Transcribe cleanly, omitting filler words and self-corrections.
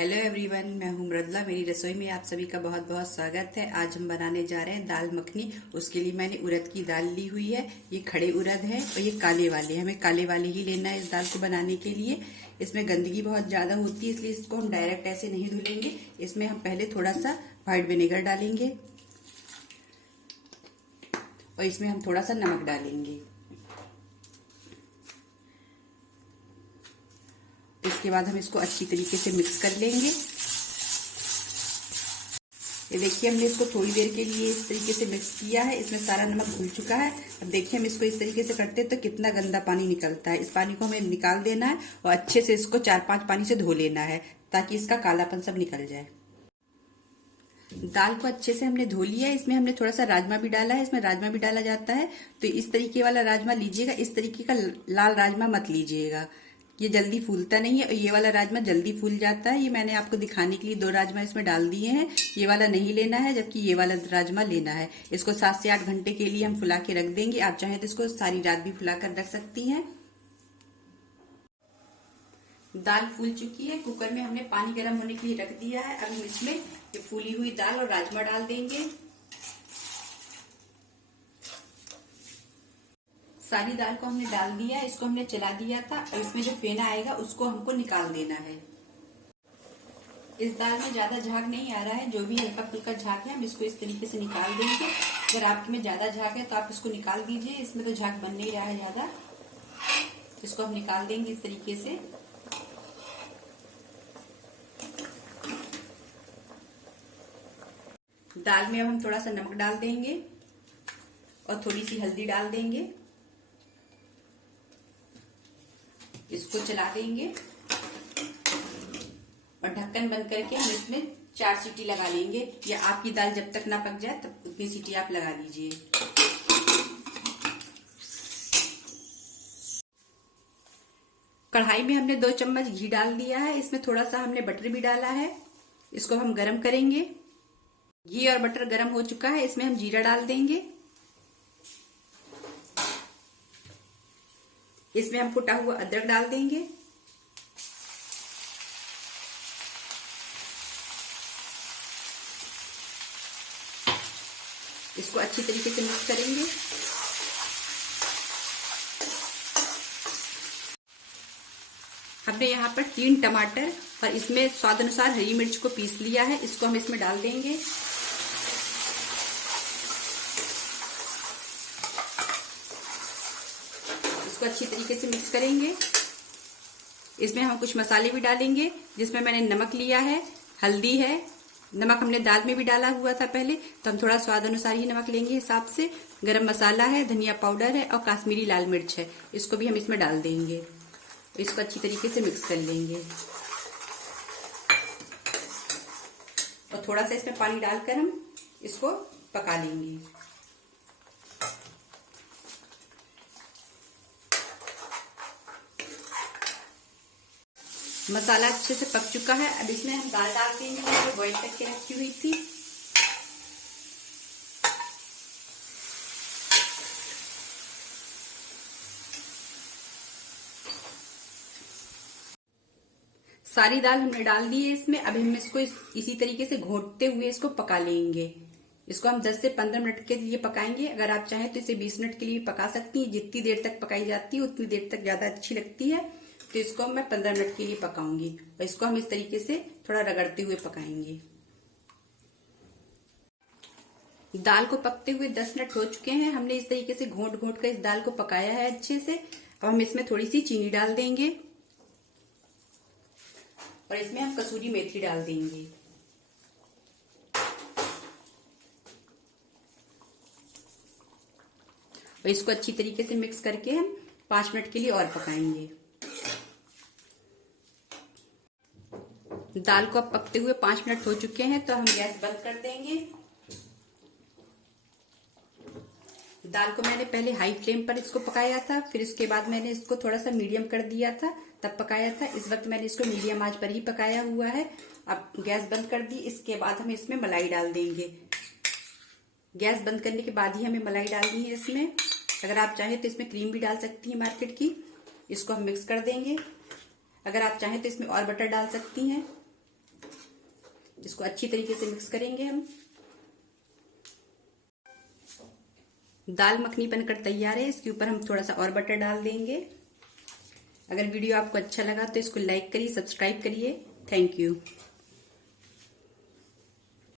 Hello everyone, मैं हूं मृदुला। मेरी रसोई में आप सभी का बहुत बहुत स्वागत है। आज हम बनाने जा रहे हैं दाल मखनी। उसके लिए मैंने उड़द की दाल ली हुई है। ये खड़े उड़द है और ये काले वाले। हमें काले वाले ही लेना है इस दाल को बनाने के लिए। इसमें गंदगी बहुत ज्यादा होती है, इसलिए इसको हम डायरेक्ट ऐसे नहीं धुलेंगे। इसमें हम पहले थोड़ा सा व्हाइट विनेगर डालेंगे और इसमें हम थोड़ा सा नमक डालेंगे। इसके बाद हम इसको अच्छी तरीके से मिक्स कर लेंगे। ये देखिए, हमने इसको थोड़ी देर के लिए इस तरीके से मिक्स किया है। इसमें सारा नमक घुल चुका है। अब देखिए, हम इसको इस तरीके से करते हैं तो कितना गंदा पानी निकलता है। इस पानी को हमें निकाल देना है और अच्छे से इसको 4-5 पानी से धो लेना है ताकि इसका कालापन सब निकल जाए। दाल को अच्छे से हमने धो लिया है। इसमें हमने थोड़ा सा राजमा भी डाला है। इसमें राजमा भी डाला जाता है, तो इस तरीके वाला राजमा लीजिएगा। इस तरीके का लाल राजमा मत लीजिएगा, ये जल्दी फूलता नहीं है। और ये वाला राजमा जल्दी फूल जाता है। ये मैंने आपको दिखाने के लिए 2 राजमा इसमें डाल दिए हैं। ये वाला नहीं लेना है, जबकि ये वाला राजमा लेना है। इसको 7 से 8 घंटे के लिए हम फुला के रख देंगे। आप चाहें तो इसको सारी रात भी फुला कर रख सकती हैं। दाल फूल चुकी है। कुकर में हमने पानी गर्म होने के लिए रख दिया है। अब हम इसमें ये फूली हुई दाल और राजमा डाल देंगे। सारी दाल को हमने डाल दिया है। इसको हमने चला दिया था और इसमें जो फेना आएगा उसको हमको निकाल देना है। इस दाल में ज्यादा झाग नहीं आ रहा है। जो भी हल्का फुल्का झाग है हम इसको इस तरीके से निकाल देंगे। अगर आपके में ज्यादा झाग है तो आप इसको निकाल दीजिए। इसमें तो झाग बन नहीं रहा है ज्यादा। इसको हम निकाल देंगे इस तरीके से। दाल में अब हम थोड़ा सा नमक डाल देंगे और थोड़ी सी हल्दी डाल देंगे। इसको चला देंगे और ढक्कन बंद करके हम इसमें 4 सीटी लगा लेंगे, या आपकी दाल जब तक ना पक जाए तब उतनी सीटी आप लगा लीजिए। कढ़ाई में हमने 2 चम्मच घी डाल दिया है। इसमें थोड़ा सा हमने बटर भी डाला है। इसको हम गरम करेंगे। घी और बटर गरम हो चुका है। इसमें हम जीरा डाल देंगे। इसमें हम कुटा हुआ अदरक डाल देंगे। इसको अच्छी तरीके से मिक्स करेंगे। हमने यहाँ पर 3 टमाटर और इसमें स्वाद अनुसार हरी मिर्च को पीस लिया है। इसको हम इसमें डाल देंगे। इसको अच्छी तरीके से मिक्स करेंगे। इसमें हम कुछ मसाले भी डालेंगे, जिसमें मैंने नमक लिया है, हल्दी है। नमक हमने दाल में भी डाला हुआ था पहले, तो हम थोड़ा स्वाद अनुसार ही नमक लेंगे हिसाब से। गरम मसाला है, धनिया पाउडर है और काश्मीरी लाल मिर्च है। इसको भी हम इसमें डाल देंगे। इसको अच्छी तरीके से मिक्स कर लेंगे और थोड़ा सा इसमें पानी डालकर हम इसको पका लेंगे। मसाला अच्छे से पक चुका है। अब इसमें हम दाल डाल देंगे जो बॉईल करके रखी हुई थी। सारी दाल हमने डाल दी है इसमें। अब हम इसको इसी तरीके से घोटते हुए इसको पका लेंगे। इसको हम 10 से 15 मिनट के लिए पकाएंगे। अगर आप चाहें तो इसे 20 मिनट के लिए पका सकती हैं। जितनी देर तक पकाई जाती है उतनी देर तक ज्यादा अच्छी लगती है। तो इसको मैं 15 मिनट के लिए पकाऊंगी और इसको हम इस तरीके से थोड़ा रगड़ते हुए पकाएंगे। दाल को पकते हुए 10 मिनट हो चुके हैं। हमने इस तरीके से घोट घोट कर इस दाल को पकाया है अच्छे से। अब हम इसमें थोड़ी सी चीनी डाल देंगे और इसमें हम कसूरी मेथी डाल देंगे। और इसको अच्छी तरीके से मिक्स करके हम 5 मिनट के लिए और पकाएंगे। दाल को अब पकते हुए 5 मिनट हो चुके हैं, तो हम गैस बंद कर देंगे। दाल को मैंने पहले हाई फ्लेम पर इसको पकाया था, फिर इसके बाद मैंने इसको थोड़ा सा मीडियम कर दिया था, तब पकाया था। इस वक्त मैंने इसको मीडियम आंच पर ही पकाया हुआ है। अब गैस बंद कर दी। इसके बाद हम इसमें मलाई डाल देंगे। गैस बंद करने के बाद ही हमें मलाई डालनी है इसमें। अगर आप चाहें तो इसमें क्रीम भी डाल सकती हैं मार्केट की। इसको हम मिक्स कर देंगे। अगर आप चाहें तो इसमें और बटर डाल सकती हैं। इसको अच्छी तरीके से मिक्स करेंगे हम। दाल मखनी बनकर तैयार है। इसके ऊपर हम थोड़ा सा और बटर डाल देंगे। अगर वीडियो आपको अच्छा लगा तो इसको लाइक करिए, सब्सक्राइब करिए। Thank you.